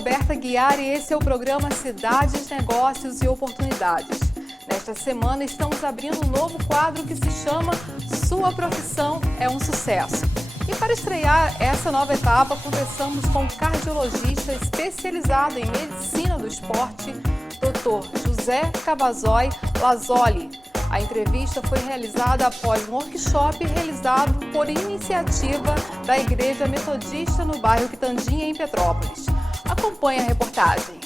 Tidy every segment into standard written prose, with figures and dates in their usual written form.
Roberta Guiar e esse é o programa Cidades, Negócios e Oportunidades. Nesta semana estamos abrindo um novo quadro que se chama Sua Profissão é um Sucesso. E para estrear essa nova etapa, conversamos com um cardiologista especializado em medicina do esporte, Dr. José Cavazoli Lazzoli. A entrevista foi realizada após um workshop realizado por iniciativa da Igreja Metodista no bairro Quitandinha, em Petrópolis. Acompanhe a reportagem.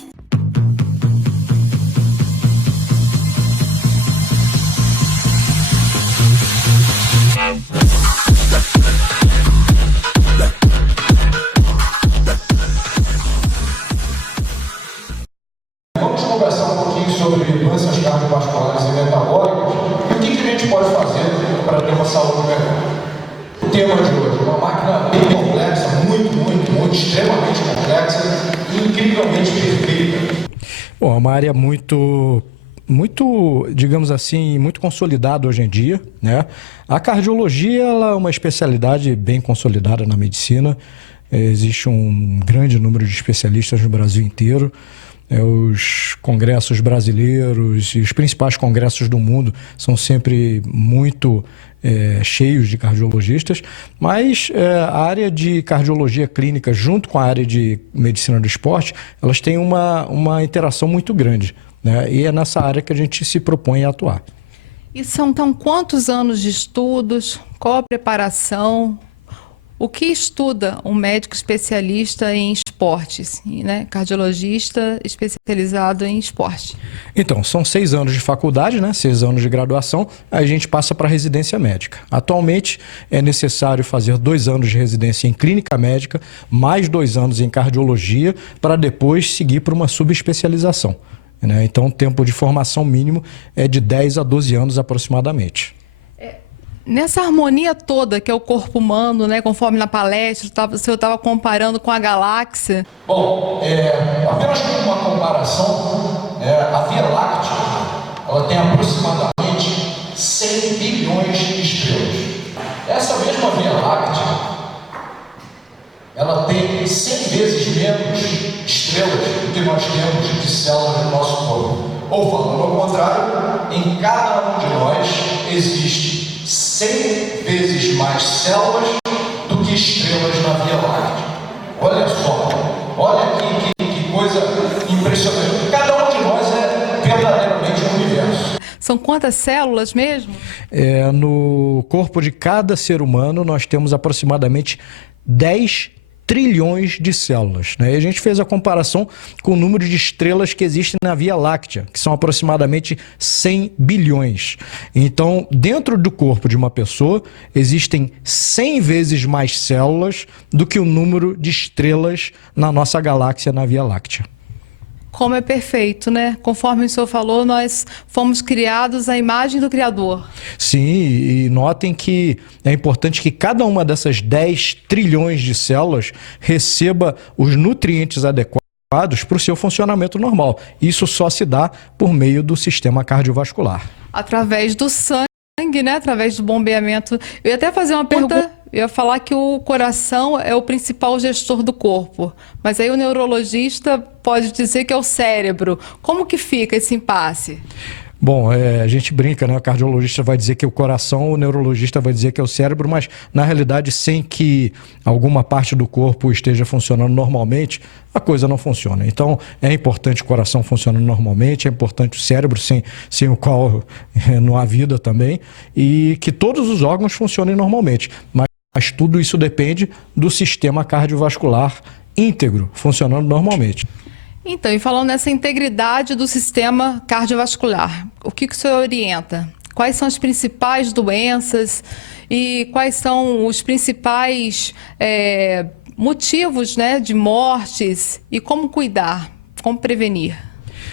Vamos conversar um pouquinho sobre doenças cardiovasculares e metabólicas e o que a gente pode fazer para ter uma saúde melhor. O tema de hoje é uma máquina bem complexa, muito, extremamente complexa e incrivelmente perfeita. Bom, é uma área muito, digamos assim, muito consolidada hoje em dia, né? A cardiologia ela é uma especialidade bem consolidada na medicina. Existe um grande número de especialistas no Brasil inteiro. Os congressos brasileiros e os principais congressos do mundo são sempre muito cheios de cardiologistas, mas a área de cardiologia clínica junto com a área de medicina do esporte, elas têm uma interação muito grande, né? E é nessa área que a gente se propõe a atuar. E são então quantos anos de estudos, qual a preparação? O que estuda um médico especialista em esportes, né? Cardiologista especializado em esporte? Então, são 6 anos de faculdade, né? 6 anos de graduação, aí a gente passa para a residência médica. Atualmente é necessário fazer 2 anos de residência em clínica médica, mais 2 anos em cardiologia, para depois seguir para uma subespecialização, né? Então, o tempo de formação mínimo é de 10 a 12 anos aproximadamente. Nessa harmonia toda que é o corpo humano, né, conforme na palestra, o senhor estava comparando com a galáxia. Bom, apenas como uma comparação, a Via Láctea ela tem aproximadamente 100 bilhões de estrelas. Essa mesma Via Láctea ela tem 100 vezes menos estrelas do que nós temos de células no nosso corpo. Ou falando ao contrário, em cada um de nós existe 100 vezes mais células do que estrelas na Via Láctea. Olha só, olha que coisa impressionante. Cada um de nós é verdadeiramente um universo. São quantas células mesmo? No corpo de cada ser humano nós temos aproximadamente 10 trilhões de células, né? E a gente fez a comparação com o número de estrelas que existem na Via Láctea, que são aproximadamente 100 bilhões. Então, dentro do corpo de uma pessoa, existem 100 vezes mais células do que o número de estrelas na nossa galáxia, na Via Láctea. Como é perfeito, né? Conforme o senhor falou, nós fomos criados à imagem do Criador. Sim, e notem que é importante que cada uma dessas 10 trilhões de células receba os nutrientes adequados para o seu funcionamento normal. Isso só se dá por meio do sistema cardiovascular. Através do sangue, né? Através do bombeamento. Eu ia até fazer uma pergunta. Eu ia falar que o coração é o principal gestor do corpo, mas aí o neurologista pode dizer que é o cérebro. Como que fica esse impasse? Bom, a gente brinca, né? O cardiologista vai dizer que é o coração, o neurologista vai dizer que é o cérebro, mas na realidade, sem que alguma parte do corpo esteja funcionando normalmente, a coisa não funciona. Então, é importante o coração funcionando normalmente, é importante o cérebro, sem o qual não há vida também, e que todos os órgãos funcionem normalmente. Mas tudo isso depende do sistema cardiovascular íntegro, funcionando normalmente. Então, e falando nessa integridade do sistema cardiovascular, o que o senhor orienta? Quais são as principais doenças e quais são os principais motivos, né, de mortes e como cuidar, como prevenir?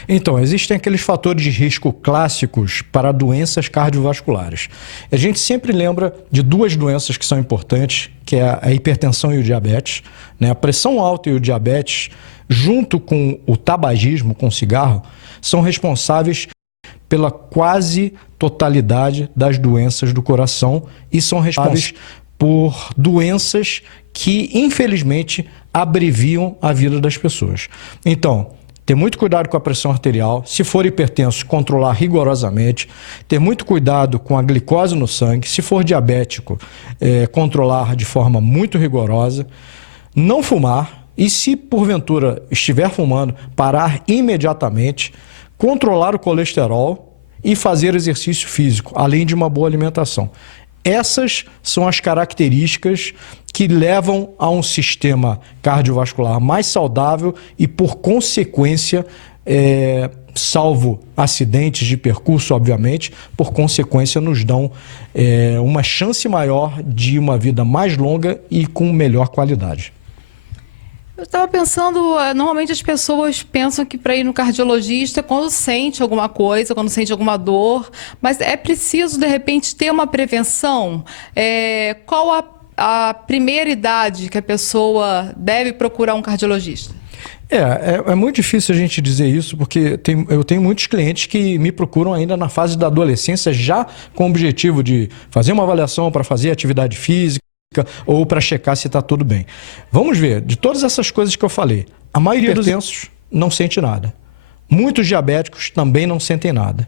Então, existem aqueles fatores de risco clássicos para doenças cardiovasculares. A gente sempre lembra de 2 doenças que são importantes, que é a hipertensão e o diabetes, né? A pressão alta e o diabetes, junto com o tabagismo, com o cigarro, são responsáveis pela quase totalidade das doenças do coração e são responsáveis por doenças que, infelizmente, abreviam a vida das pessoas. Então, ter muito cuidado com a pressão arterial, se for hipertenso, controlar rigorosamente, ter muito cuidado com a glicose no sangue, se for diabético, controlar de forma muito rigorosa, não fumar e, se porventura estiver fumando, parar imediatamente, controlar o colesterol e fazer exercício físico, além de uma boa alimentação. Essas são as características que levam a um sistema cardiovascular mais saudável e, por consequência, salvo acidentes de percurso, obviamente, por consequência, nos dão uma chance maior de uma vida mais longa e com melhor qualidade. Eu estava pensando, normalmente as pessoas pensam que para ir no cardiologista é quando sente alguma coisa, quando sente alguma dor, mas é preciso, de repente, ter uma prevenção? Qual a primeira idade que a pessoa deve procurar um cardiologista? É muito difícil a gente dizer isso, porque eu tenho muitos clientes que me procuram ainda na fase da adolescência, já com o objetivo de fazer uma avaliação para fazer atividade física, ou para checar se está tudo bem. Vamos ver, de todas essas coisas que eu falei, a maioria dos hipertensos não sente nada. Muitos diabéticos também não sentem nada.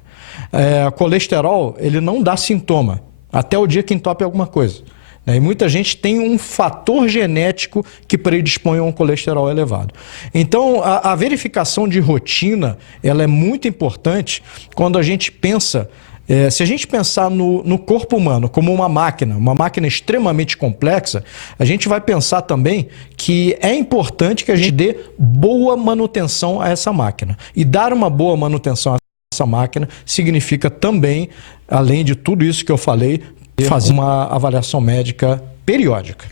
Colesterol, ele não dá sintoma, até o dia que entope alguma coisa. E muita gente tem um fator genético que predispõe a um colesterol elevado. Então, a verificação de rotina, ela é muito importante quando a gente pensa. Se a gente pensar no corpo humano como uma máquina extremamente complexa, a gente vai pensar também que é importante que a gente dê boa manutenção a essa máquina. E dar uma boa manutenção a essa máquina significa também, além de tudo isso que eu falei, fazer uma avaliação médica periódica.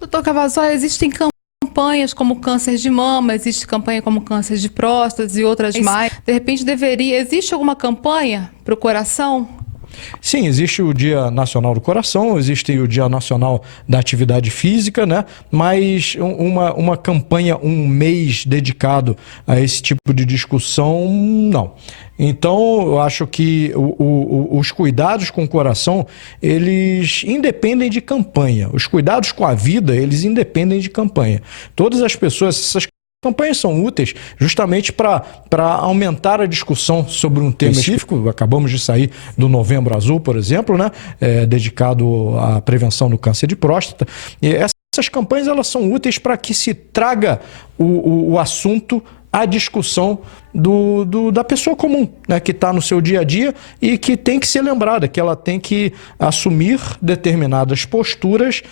Doutor Cavazos, existem campanhas como câncer de mama, existe campanha como câncer de próstata e outras mais. De repente existe alguma campanha para o coração? Sim, existe o Dia Nacional do Coração, existe o Dia Nacional da Atividade Física, né? Mas uma campanha, um mês dedicado a esse tipo de discussão, não. Então, eu acho que os cuidados com o coração, eles independem de campanha. Os cuidados com a vida, eles independem de campanha. Todas as pessoas, essas campanhas são úteis justamente para aumentar a discussão sobre um tema específico. Acabamos de sair do Novembro Azul, por exemplo, né? Dedicado à prevenção do câncer de próstata. E essas campanhas, elas são úteis para que se traga o assunto à discussão da pessoa comum, né, que está no seu dia a dia e que tem que ser lembrada, que ela tem que assumir determinadas posturas,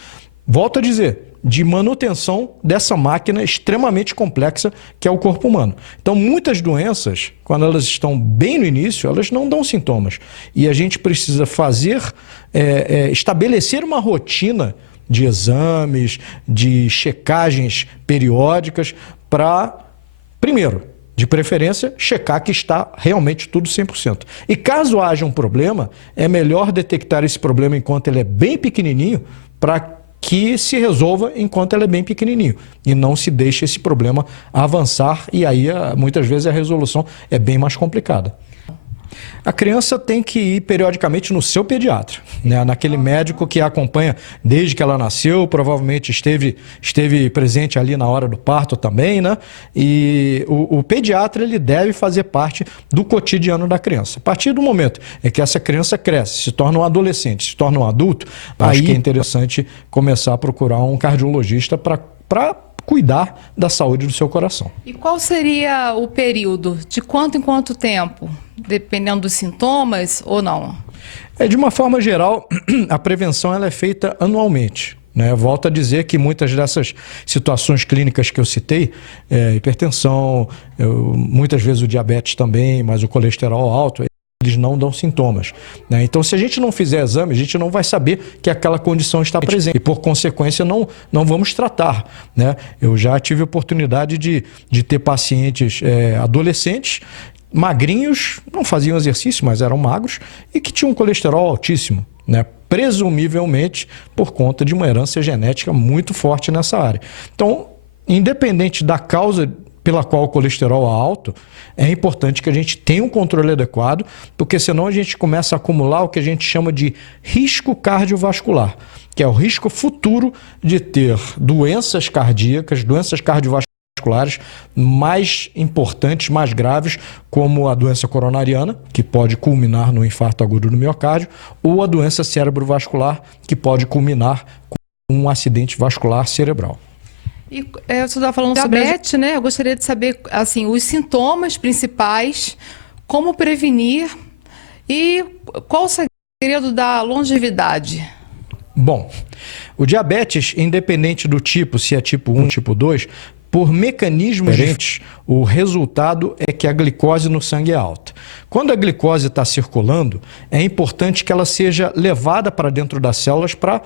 volto a dizer, de manutenção dessa máquina extremamente complexa que é o corpo humano. Então, muitas doenças, quando elas estão bem no início, elas não dão sintomas. E a gente precisa estabelecer uma rotina de exames, de checagens periódicas para, primeiro, de preferência, checar que está realmente tudo 100%. E caso haja um problema, é melhor detectar esse problema enquanto ele é bem pequenininho para que se resolva enquanto ele é bem pequenininho e não se deixe esse problema avançar e aí muitas vezes a resolução é bem mais complicada. A criança tem que ir periodicamente no seu pediatra, né? Naquele médico que a acompanha desde que ela nasceu, provavelmente esteve presente ali na hora do parto também, né? E o pediatra, ele deve fazer parte do cotidiano da criança. A partir do momento em que essa criança cresce, se torna um adolescente, se torna um adulto, acho que é interessante começar a procurar um cardiologista para cuidar da saúde do seu coração. E qual seria o período? De quanto em quanto tempo? Dependendo dos sintomas ou não? De uma forma geral, a prevenção ela é feita anualmente, né? Volto a dizer que muitas dessas situações clínicas que eu citei, hipertensão, muitas vezes o diabetes também, mas o colesterol alto, eles não dão sintomas, né? Então, se a gente não fizer exame, a gente não vai saber que aquela condição está presente e, por consequência, não vamos tratar, né? Eu já tive oportunidade de ter pacientes adolescentes, magrinhos, não faziam exercício, mas eram magros e que tinham um colesterol altíssimo, né? Presumivelmente por conta de uma herança genética muito forte nessa área. Então, independente da causa pela qual o colesterol é alto, é importante que a gente tenha um controle adequado, porque senão a gente começa a acumular o que a gente chama de risco cardiovascular, que é o risco futuro de ter doenças cardíacas, doenças cardiovasculares mais importantes, mais graves, como a doença coronariana, que pode culminar no infarto agudo do miocárdio, ou a doença cerebrovascular, que pode culminar com um acidente vascular cerebral. E você estava falando sobre diabetes, né? Eu gostaria de saber assim, os sintomas principais, como prevenir e qual o segredo da longevidade? Bom, o diabetes, independente do tipo, se é tipo 1, tipo 2, por mecanismos diferentes, o resultado é que a glicose no sangue é alta. Quando a glicose está circulando, é importante que ela seja levada para dentro das células para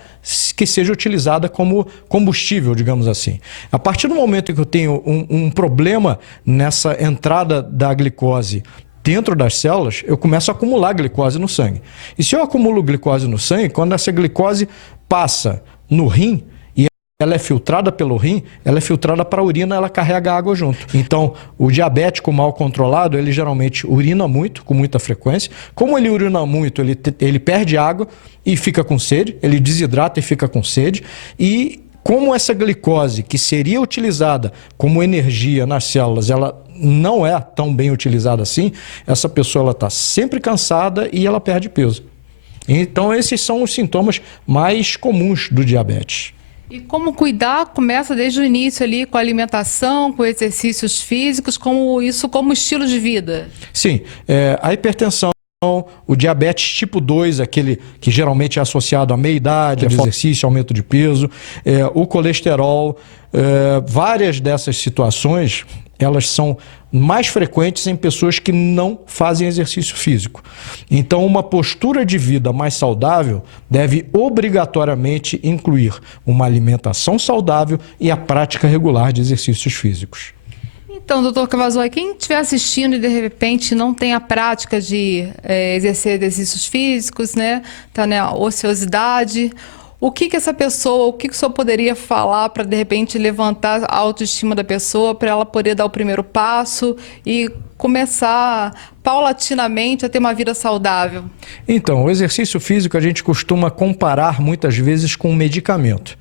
que seja utilizada como combustível, digamos assim. A partir do momento que eu tenho um problema nessa entrada da glicose dentro das células, eu começo a acumular glicose no sangue. E se eu acumulo glicose no sangue, quando essa glicose passa no rim, ela é filtrada pelo rim, ela é filtrada para a urina, ela carrega água junto. Então, o diabético mal controlado, ele geralmente urina muito, com muita frequência. Como ele urina muito, ele perde água e fica com sede, ele desidrata e fica com sede. E como essa glicose, que seria utilizada como energia nas células, ela não é tão bem utilizada assim, essa pessoa está sempre cansada e ela perde peso. Então, esses são os sintomas mais comuns do diabetes. E como cuidar começa desde o início ali com a alimentação, com exercícios físicos, como estilo de vida? Sim, a hipertensão, o diabetes tipo 2, aquele que geralmente é associado à meia-idade, exercício, aumento de peso, o colesterol, várias dessas situações, elas são mais frequentes em pessoas que não fazem exercício físico. Então, uma postura de vida mais saudável deve obrigatoriamente incluir uma alimentação saudável e a prática regular de exercícios físicos. Então, doutor Cavazoli, quem estiver assistindo e de repente não tem a prática de exercer exercícios físicos, né, tá na ociosidade, o que essa pessoa, o que o senhor poderia falar para, de repente, levantar a autoestima da pessoa, para ela poder dar o primeiro passo e começar paulatinamente a ter uma vida saudável? Então, o exercício físico a gente costuma comparar muitas vezes com um medicamento.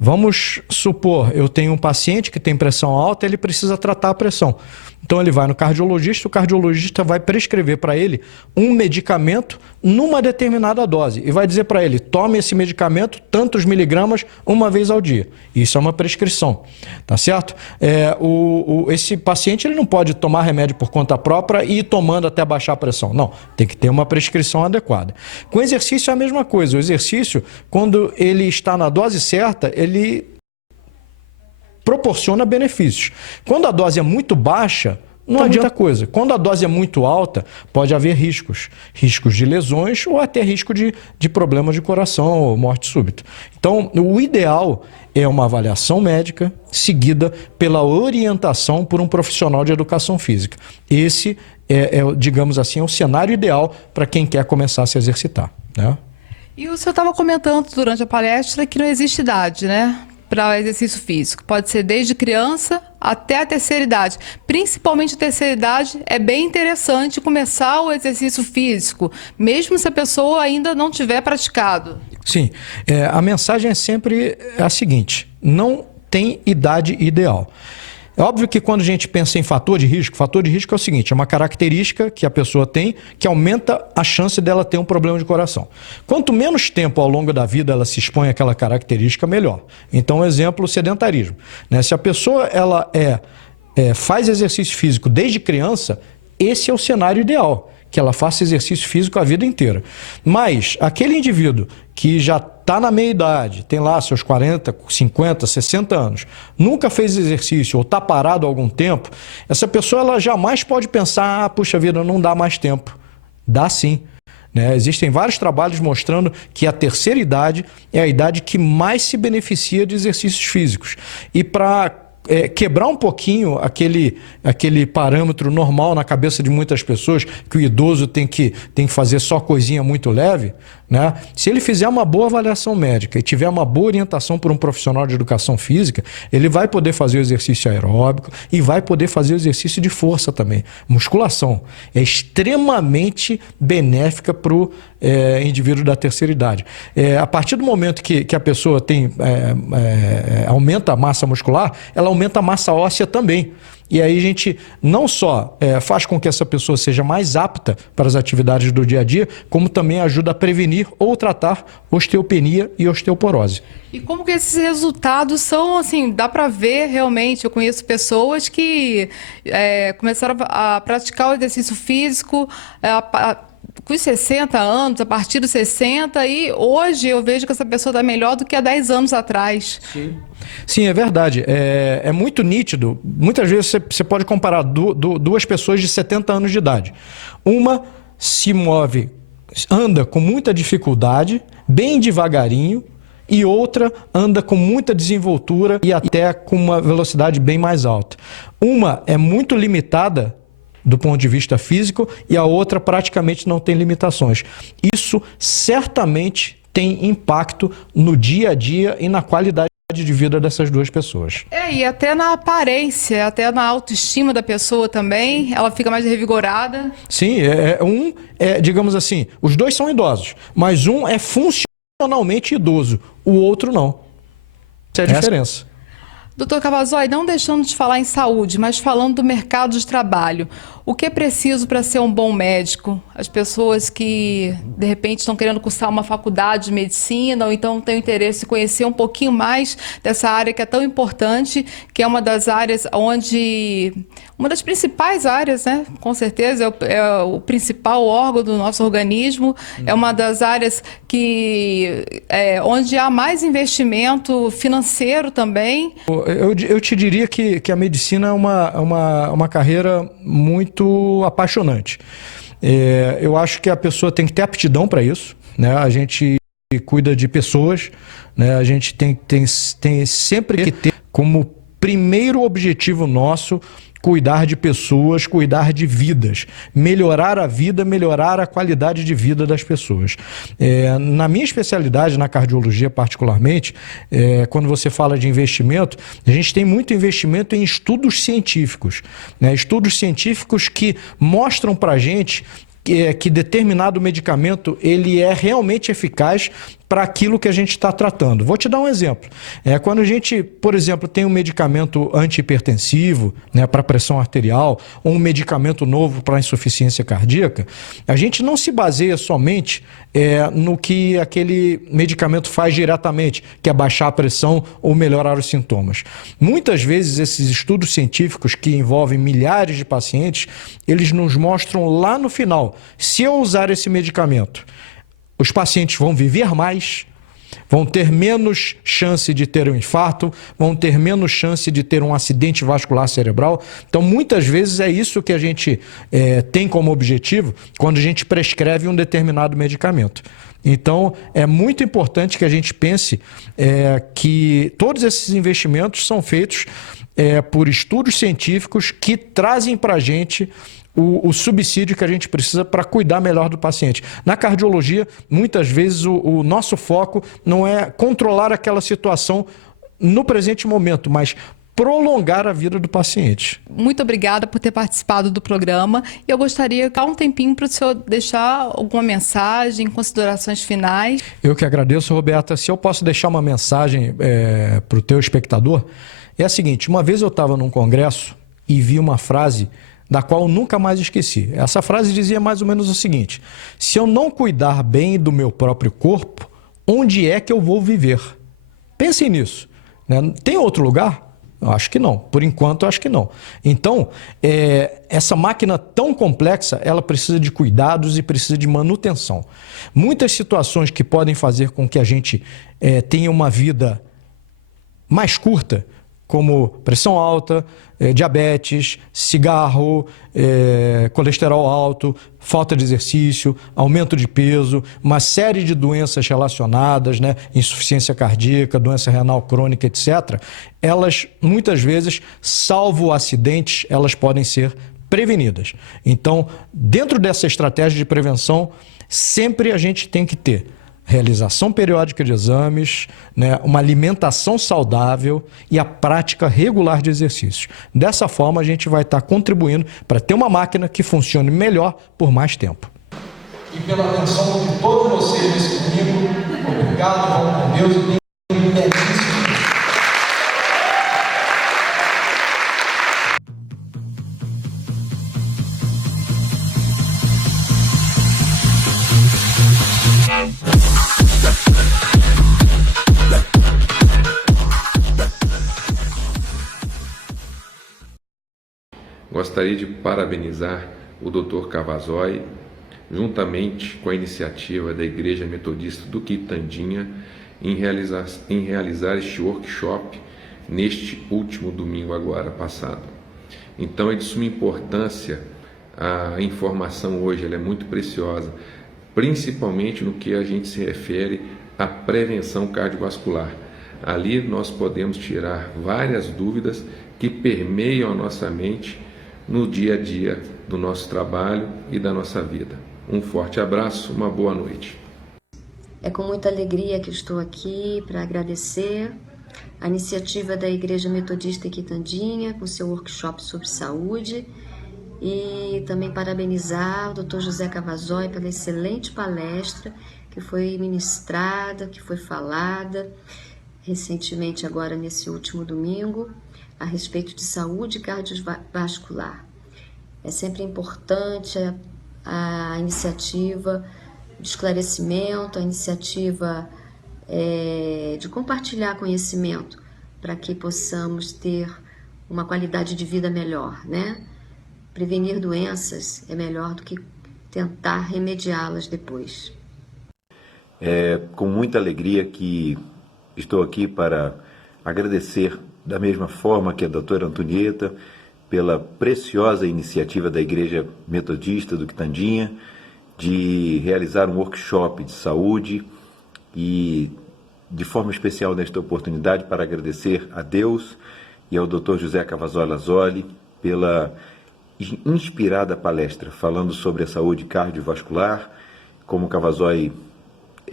Vamos supor, eu tenho um paciente que tem pressão alta, ele precisa tratar a pressão. Então ele vai no cardiologista, o cardiologista vai prescrever para ele um medicamento numa determinada dose e vai dizer para ele, tome esse medicamento tantos miligramas uma vez ao dia. Isso é uma prescrição, tá certo? Esse paciente ele não pode tomar remédio por conta própria e ir tomando até baixar a pressão. Não, tem que ter uma prescrição adequada. Com exercício é a mesma coisa. O exercício, quando ele está na dose certa, ele proporciona benefícios. Quando a dose é muito baixa, não adianta coisa. Quando a dose é muito alta, pode haver riscos. Riscos de lesões ou até risco de problemas de coração ou morte súbita. Então, o ideal é uma avaliação médica seguida pela orientação por um profissional de educação física. Esse digamos assim, é o cenário ideal para quem quer começar a se exercitar, né? E o senhor estava comentando durante a palestra que não existe idade, né, para o exercício físico. Pode ser desde criança até a terceira idade. Principalmente a terceira idade, é bem interessante começar o exercício físico, mesmo se a pessoa ainda não tiver praticado. Sim, a mensagem é sempre a seguinte, não tem idade ideal. É óbvio que quando a gente pensa em fator de risco é o seguinte, é uma característica que a pessoa tem que aumenta a chance dela ter um problema de coração. Quanto menos tempo ao longo da vida ela se expõe àquela característica, melhor. Então, exemplo, o sedentarismo, né? Se a pessoa ela faz exercício físico desde criança, esse é o cenário ideal, que ela faça exercício físico a vida inteira. Mas aquele indivíduo que já está na meia-idade, tem lá seus 40, 50, 60 anos, nunca fez exercício ou está parado há algum tempo, essa pessoa ela jamais pode pensar, puxa vida, não dá mais tempo. Dá sim. Né? Existem vários trabalhos mostrando que a terceira idade é a idade que mais se beneficia de exercícios físicos. E para quebrar um pouquinho aquele parâmetro normal na cabeça de muitas pessoas, que o idoso tem que fazer só coisinha muito leve, né? Se ele fizer uma boa avaliação médica e tiver uma boa orientação por um profissional de educação física, ele vai poder fazer o exercício aeróbico e vai poder fazer o exercício de força também. Musculação é extremamente benéfica para o indivíduo da terceira idade. A partir do momento que a pessoa aumenta a massa muscular, ela aumenta a massa óssea também. E aí a gente não só faz com que essa pessoa seja mais apta para as atividades do dia a dia, como também ajuda a prevenir ou tratar osteopenia e osteoporose. E como que esses resultados são, assim, dá para ver realmente? Eu conheço pessoas que começaram a praticar o exercício físico com os 60 anos, a partir dos 60, e hoje eu vejo que essa pessoa está melhor do que há 10 anos atrás. Sim, é verdade. É muito nítido. Muitas vezes você pode comparar duas pessoas de 70 anos de idade. Uma se move, anda com muita dificuldade, bem devagarinho, e outra anda com muita desenvoltura e até com uma velocidade bem mais alta. Uma é muito limitada do ponto de vista físico e a outra praticamente não tem limitações. Isso certamente tem impacto no dia a dia e na qualidade de vida dessas duas pessoas. E até na aparência, até na autoestima da pessoa também, ela fica mais revigorada. Sim, digamos assim, os dois são idosos, mas um é funcionalmente idoso, o outro não. Essa é a diferença. Doutor Cavazoli, não deixando de falar em saúde, mas falando do mercado de trabalho, o que é preciso para ser um bom médico? As pessoas que, de repente, estão querendo cursar uma faculdade de medicina ou então têm o interesse em conhecer um pouquinho mais dessa área que é tão importante, que é uma das áreas onde... Uma das principais áreas, né? Com certeza, é o principal órgão do nosso organismo, é uma das áreas onde há mais investimento financeiro também. Eu te diria que a medicina é uma carreira muito apaixonante. Eu acho que a pessoa tem que ter aptidão para isso, né? A gente cuida de pessoas, né? A gente tem sempre que ter como primeiro objetivo nosso cuidar de pessoas, cuidar de vidas, melhorar a vida, melhorar a qualidade de vida das pessoas. Na minha especialidade, na cardiologia particularmente, quando você fala de investimento, a gente tem muito investimento em estudos científicos, né? Estudos científicos que mostram para a gente que determinado medicamento ele é realmente eficaz para aquilo que a gente está tratando. Vou te dar um exemplo. Quando a gente, por exemplo, tem um medicamento antihipertensivo, né, para pressão arterial, ou um medicamento novo para insuficiência cardíaca, a gente não se baseia somente no que aquele medicamento faz diretamente, que é baixar a pressão ou melhorar os sintomas. Muitas vezes esses estudos científicos que envolvem milhares de pacientes, eles nos mostram lá no final, se eu usar esse medicamento, os pacientes vão viver mais, vão ter menos chance de ter um infarto, vão ter menos chance de ter um acidente vascular cerebral. Então, muitas vezes é isso que a gente tem como objetivo quando a gente prescreve um determinado medicamento. Então, é muito importante que a gente pense que todos esses investimentos são feitos por estudos científicos que trazem para a gente o subsídio que a gente precisa para cuidar melhor do paciente. Na cardiologia, muitas vezes o nosso foco não é controlar aquela situação no presente momento, mas prolongar a vida do paciente. Muito obrigada por ter participado do programa. Eu gostaria de dar um tempinho para o senhor deixar alguma mensagem, considerações finais. Eu que agradeço, Roberta. Se eu posso deixar uma mensagem para o teu espectador, é a seguinte: uma vez eu estava num congresso e vi uma frase da qual eu nunca mais esqueci. Essa frase dizia mais ou menos o seguinte: se eu não cuidar bem do meu próprio corpo, onde é que eu vou viver? Pensem nisso, né? Tem outro lugar? Eu acho que não. Por enquanto, eu acho que não. Então, essa máquina tão complexa, ela precisa de cuidados e precisa de manutenção. Muitas situações que podem fazer com que a gente tenha uma vida mais curta, como pressão alta, diabetes, cigarro, colesterol alto, falta de exercício, aumento de peso, uma série de doenças relacionadas, né, insuficiência cardíaca, doença renal crônica, etc. Elas, muitas vezes, salvo acidentes, elas podem ser prevenidas. Então, dentro dessa estratégia de prevenção, sempre a gente tem que ter realização periódica de exames, né, uma alimentação saudável e a prática regular de exercícios. Dessa forma, a gente vai estar contribuindo para ter uma máquina que funcione melhor por mais tempo. E pela atenção de todos vocês nesse domingo, obrigado, vão com Deus e tenham um belíssimo. Gostaria de parabenizar o Dr. Cavazoli, juntamente com a iniciativa da Igreja Metodista do Quitandinha, em realizar este workshop neste último domingo agora passado. Então é de suma importância a informação hoje, ela é muito preciosa, principalmente no que a gente se refere à prevenção cardiovascular. Ali nós podemos tirar várias dúvidas que permeiam a nossa mente no dia a dia do nosso trabalho e da nossa vida. Um forte abraço, uma boa noite. É com muita alegria que estou aqui para agradecer a iniciativa da Igreja Metodista Quitandinha com seu workshop sobre saúde e também parabenizar o Dr. José Cavazoli pela excelente palestra que foi ministrada, que foi falada recentemente agora nesse último domingo a respeito de saúde cardiovascular. É sempre importante a iniciativa de esclarecimento, a iniciativa de compartilhar conhecimento para que possamos ter uma qualidade de vida melhor, né? Prevenir doenças é melhor do que tentar remediá-las depois. É com muita alegria que estou aqui para agradecer da mesma forma que a doutora Antonieta pela preciosa iniciativa da Igreja Metodista do Quitandinha de realizar um workshop de saúde e de forma especial nesta oportunidade para agradecer a Deus e ao Dr. José Cavazoli pela inspirada palestra falando sobre a saúde cardiovascular, como o Cavazoli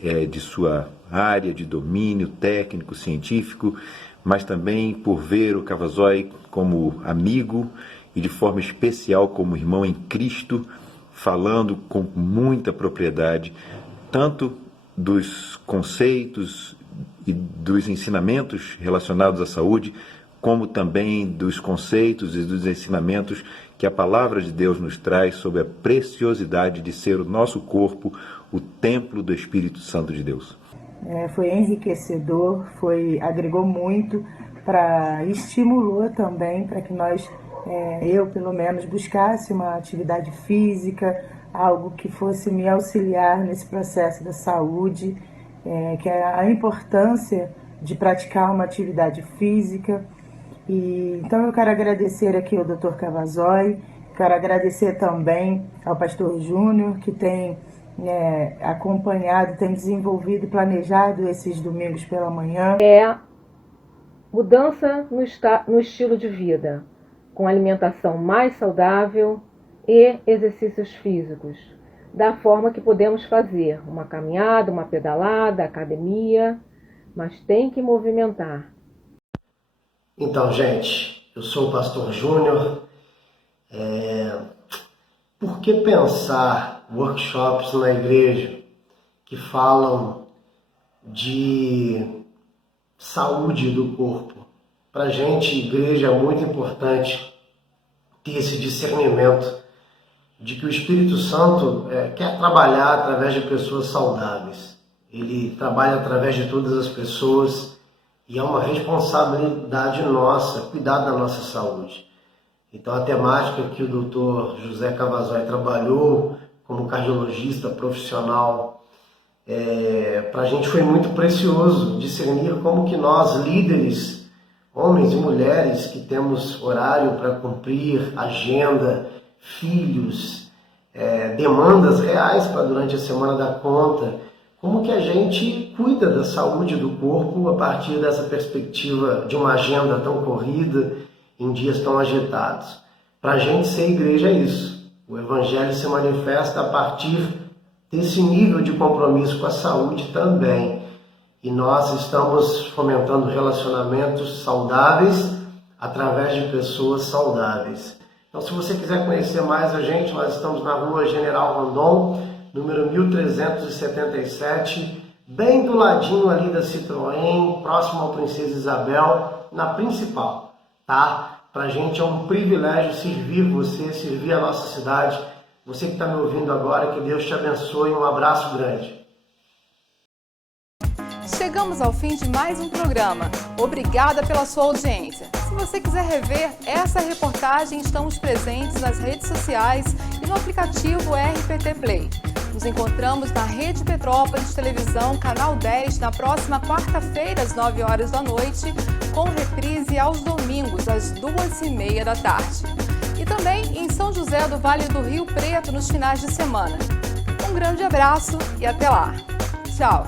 é de sua área de domínio técnico, científico, mas também por ver o Cavazoli como amigo e de forma especial como irmão em Cristo, falando com muita propriedade, tanto dos conceitos e dos ensinamentos relacionados à saúde, como também dos conceitos e dos ensinamentos que a Palavra de Deus nos traz sobre a preciosidade de ser o nosso corpo, o templo do Espírito Santo de Deus. Foi enriquecedor, agregou muito, estimulou também para que nós, eu pelo menos, buscasse uma atividade física, algo que fosse me auxiliar nesse processo da saúde, que é a importância de praticar uma atividade física. Então eu quero agradecer aqui ao Dr. Cavazoli, quero agradecer também ao pastor Júnior, que tem acompanhado, tem desenvolvido e planejado esses domingos pela manhã. Mudança no estilo de vida, com alimentação mais saudável e exercícios físicos, da forma que podemos fazer, uma caminhada, uma pedalada, academia, mas tem que movimentar. Então, gente, eu sou o pastor Júnior. Por que pensar workshops na igreja que falam de saúde do corpo? Para a gente, igreja, é muito importante ter esse discernimento de que o Espírito Santo quer trabalhar através de pessoas saudáveis. Ele trabalha através de todas as pessoas e é uma responsabilidade nossa cuidar da nossa saúde. Então a temática que o Dr. José Cavazoli trabalhou como cardiologista profissional, para a gente foi muito precioso discernir como que nós, líderes, homens e mulheres que temos horário para cumprir, agenda, filhos, demandas reais para durante a semana dar conta, como que a gente cuida da saúde do corpo a partir dessa perspectiva de uma agenda tão corrida, em dias tão agitados. Para a gente ser igreja é isso. O Evangelho se manifesta a partir ter esse nível de compromisso com a saúde também. E nós estamos fomentando relacionamentos saudáveis através de pessoas saudáveis. Então, se você quiser conhecer mais a gente, nós estamos na rua General Rondon, número 1377, bem do ladinho ali da Citroën, próximo ao Princesa Isabel, na principal, tá? Pra gente é um privilégio servir você, servir a nossa cidade. Você que está me ouvindo agora, que Deus te abençoe. Um abraço grande. Chegamos ao fim de mais um programa. Obrigada pela sua audiência. Se você quiser rever essa reportagem, estamos presentes nas redes sociais e no aplicativo RPT Play. Nos encontramos na Rede Petrópolis Televisão, Canal 10, na próxima quarta-feira, às 9 horas da noite, com reprise aos domingos, às 2h30 da tarde. E também em São José do Vale do Rio Preto, nos finais de semana. Um grande abraço e até lá. Tchau!